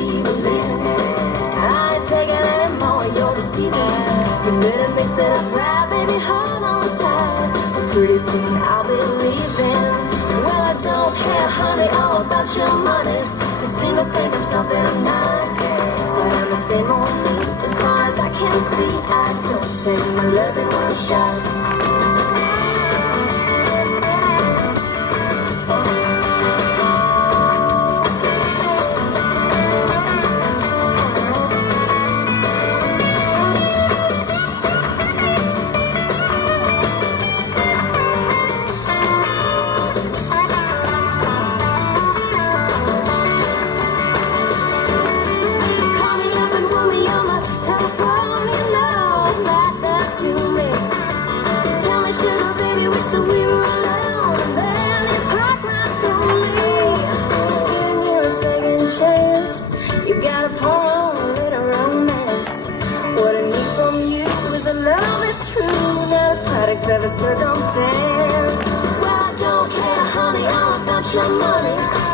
even then. I ain't taking any more, you're deceiving. You better mix it up right, baby, hold on tight. Pretty soon I'll be leaving. Well, I don't care, honey, all about your money. You seem to think I'm something I'm not, but I'm the same old me. As far as I can see, I don't take my love in one shot. Of a circumstance. Well, I don't care, honey, all about your money.